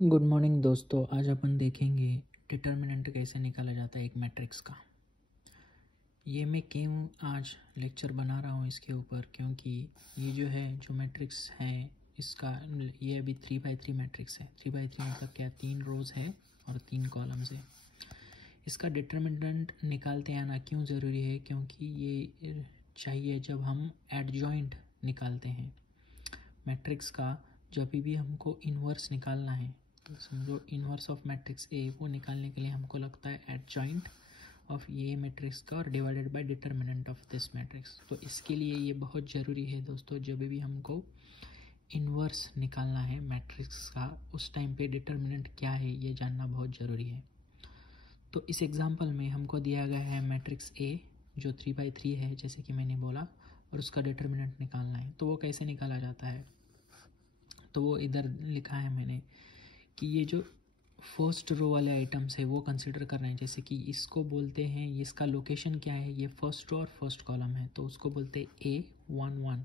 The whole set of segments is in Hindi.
गुड मॉर्निंग दोस्तों। आज अपन देखेंगे डिटर्मिनेंट कैसे निकाला जाता है एक मैट्रिक्स का। ये मैं क्यों आज लेक्चर बना रहा हूँ इसके ऊपर, क्योंकि ये जो मैट्रिक्स है इसका ये अभी 3x3 मैट्रिक्स है। 3x3 मतलब क्या, 3 रोज़ है और 3 कॉलम्स है। इसका डिटर्मिनेंट निकालते आना क्यों ज़रूरी है, क्योंकि ये चाहिए जब हम एडजॉइंट निकालते हैं मैट्रिक्स का। जब भी हमको इन्वर्स निकालना है, तो समझो इन्वर्स ऑफ मैट्रिक्स ए, वो निकालने के लिए हमको लगता है एडजॉइंट ऑफ ये मैट्रिक्स का और divided by determinant of this matrix. तो इसके लिए ये बहुत ज़रूरी है दोस्तों। जब भी हमको इन्वर्स निकालना है मैट्रिक्स का, उस टाइम पे डिटर्मिनेंट क्या है ये जानना बहुत ज़रूरी है। तो इस एग्जांपल में हमको दिया गया है मैट्रिक्स ए जो 3x3 है, जैसे कि मैंने बोला, और उसका डिटर्मिनेंट निकालना है। तो वो कैसे निकाला जाता है, तो वो इधर लिखा है मैंने कि ये जो फर्स्ट रो वाले आइटम्स है वो कंसिडर कर रहे हैं। जैसे कि इसको बोलते हैं, इसका लोकेशन क्या है, ये फर्स्ट रो और फर्स्ट कॉलम है, तो उसको बोलते हैं A11।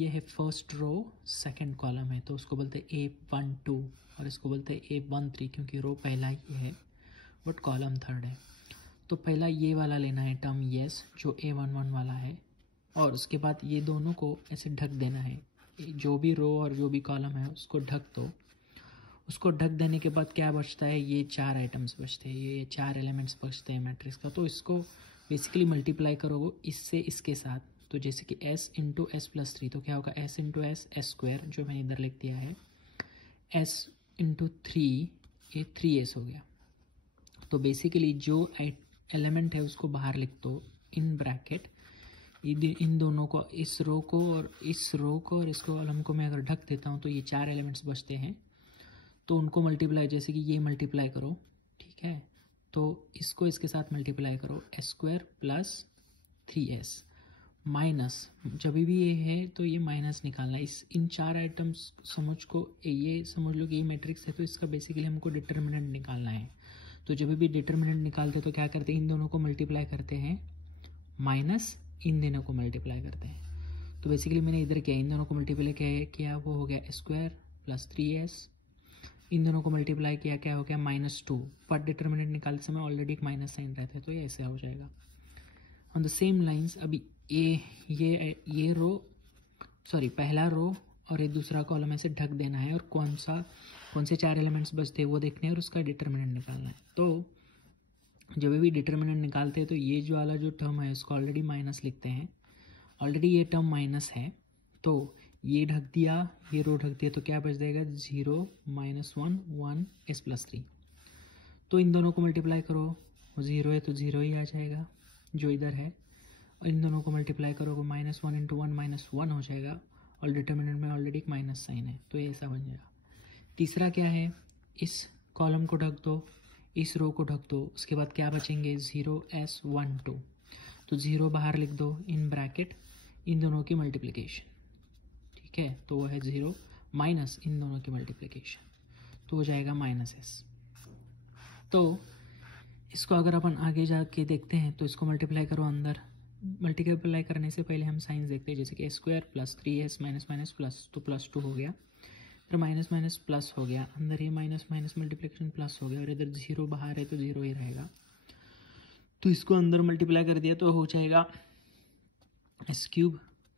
ये है फर्स्ट रो सेकंड कॉलम है, तो उसको बोलते हैं A12, और इसको बोलते हैं A13 क्योंकि रो पहला ही है बट कॉलम थर्ड है। तो पहला ये वाला लेना है टर्म यस, जो A11 वाला है, और उसके बाद ये दोनों को ऐसे ढक देना है। जो भी रो और जो भी कॉलम है उसको ढक दो। उसको ढक देने के बाद क्या बचता है, ये 4 आइटम्स बचते हैं, ये 4 एलिमेंट्स बचते हैं मैट्रिक्स का। तो इसको बेसिकली मल्टीप्लाई करो इससे इसके साथ। तो जैसे कि s इंटू एस प्लस 3, तो क्या होगा s इंटू एस स्क्वायर, जो मैंने इधर लिख दिया है, s इंटू 3, ये 3s हो गया। तो बेसिकली जो एलिमेंट है उसको बाहर लिख दो इन ब्रैकेट। इन दोनों को, इस रो को और इस रो को और इसको कॉलम को मैं अगर ढक देता हूँ तो ये 4 एलिमेंट्स बचते हैं। तो उनको मल्टीप्लाई, जैसे कि ये मल्टीप्लाई करो, ठीक है, तो इसको इसके साथ मल्टीप्लाई करो, s² प्लस 3s माइनस, जब भी ये है तो ये माइनस निकालना है। इन 4 आइटम्स ये समझ लो कि ये मैट्रिक्स है, तो इसका बेसिकली हमको डिटर्मिनेंट निकालना है। तो जब भी डिटर्मिनेंट निकालते हैं तो क्या करते हैं, इन दोनों को मल्टीप्लाई करते हैं माइनस इन दोनों को मल्टीप्लाई करते हैं। तो बेसिकली मैंने इधर किया, इन दोनों को मल्टीप्लाई किया, वो हो गया s² प्लस 3s। इन दोनों को मल्टीप्लाई किया, क्या हो गया, -2। बट डिटर्मिनेंट निकालते समय ऑलरेडी एक माइनस साइन रहता है, तो ये ऐसे हो जाएगा। ऑन द सेम लाइंस अभी ये रो, सॉरी पहला रो और ये दूसरा कॉलम ऐसे ढक देना है, और कौन से 4 एलिमेंट्स बचते हैं वो देखने हैं और उसका डिटर्मिनेंट निकालना है। तो जब भी डिटर्मिनेंट निकालते हैं तो ये जो वाला जो टर्म है उसको ऑलरेडी माइनस लिखते हैं। ऑलरेडी ये टर्म माइनस है, तो ये ढक दिया, ये रो ढक दिया, तो क्या बच जाएगा, 0 -1 1 s प्लस 3। तो इन दोनों को मल्टीप्लाई करो, 0 है तो 0 ही आ जाएगा जो इधर है, और इन दोनों को मल्टीप्लाई करोगे -1 इंटू 1 -1 हो जाएगा, और डिटर्मिनेंट में ऑलरेडी एक माइनस साइन है, तो ये ऐसा बन जाएगा। तीसरा क्या है, इस कॉलम को ढक दो, इस रो को ढक दो, उसके बाद क्या बचेंगे, 0s12। तो 0 बाहर लिख दो इन ब्रैकेट, इन दोनों की मल्टीप्लिकेशन, ठीक है, तो वो है 0 माइनस इन दोनों की मल्टीप्लिकेशन, तो हो जाएगा -s। तो इसको अगर अपन आगे जाके देखते हैं तो इसको मल्टीप्लाई करो अंदर। मल्टीप्लाई करने से पहले हम साइंस देखते हैं, जैसे कि s² plus 3s minus minus plus, तो +2 हो गया, फिर माइनस माइनस प्लस हो गया, अंदर ये माइनस माइनस मल्टीप्लिकेशन प्लस हो गया, और इधर 0 बाहर है तो 0 ही रहेगा। तो इसको अंदर मल्टीप्लाई कर दिया तो हो जाएगा s³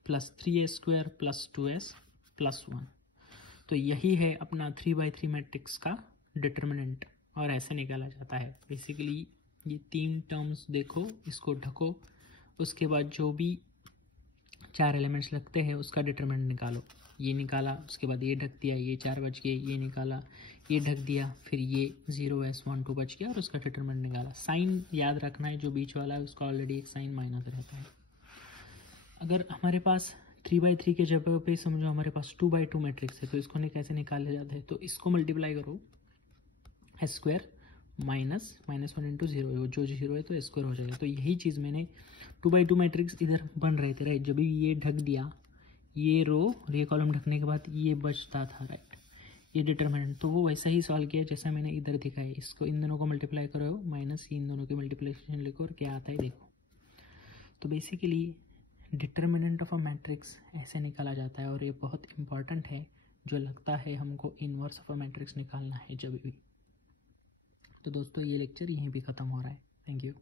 plus 3s² plus 2s plus 1। तो यही है अपना 3x3 मैट्रिक्स का डिटर्मिनेंट, और ऐसे निकाला जाता है। बेसिकली ये 3 टर्म्स देखो, इसको ढको, उसके बाद जो भी 4 एलिमेंट्स लगते हैं उसका डिटर्मिनेंट निकालो। ये निकाला, उसके बाद ये ढक दिया, ये 4 बच गए, ये निकाला, ये ढक दिया, फिर ये 0s12 बच गया और उसका डिटर्मिनेंट निकाला। साइन याद रखना है, जो बीच वाला है उसका ऑलरेडी एक साइन माइनस रहता है। अगर हमारे पास 3x3 के जगह पे समझो हमारे पास 2x2 मैट्रिक्स है, तो इसको कैसे निकाले जाते हैं, तो इसको मल्टीप्लाई करो, s² माइनस -1 इंटू 0, जो 0 है तो s² हो जाएगा। तो यही चीज़ मैंने 2x2 मैट्रिक्स इधर बन रहे थे, राइट। जब भी ये ढक दिया, ये रो और ये कॉलम ढकने के बाद ये बचता था, राइट, ये डिटर्मिनेंट, तो वो वैसा ही सॉल्व किया जैसा मैंने इधर दिखाया। इसको इन दोनों को मल्टीप्लाई करो, माइनस इन दोनों की मल्टीप्लिकेशन लिखो, और क्या आता है देखो। तो basically determinant of a matrix ऐसे निकाला जाता है, और ये बहुत इंपॉर्टेंट है जो लगता है हमको इनवर्स ऑफ अ मैट्रिक्स निकालना है जब भी। तो दोस्तों ये लेक्चर यहीं पे ख़त्म हो रहा है। Thank you.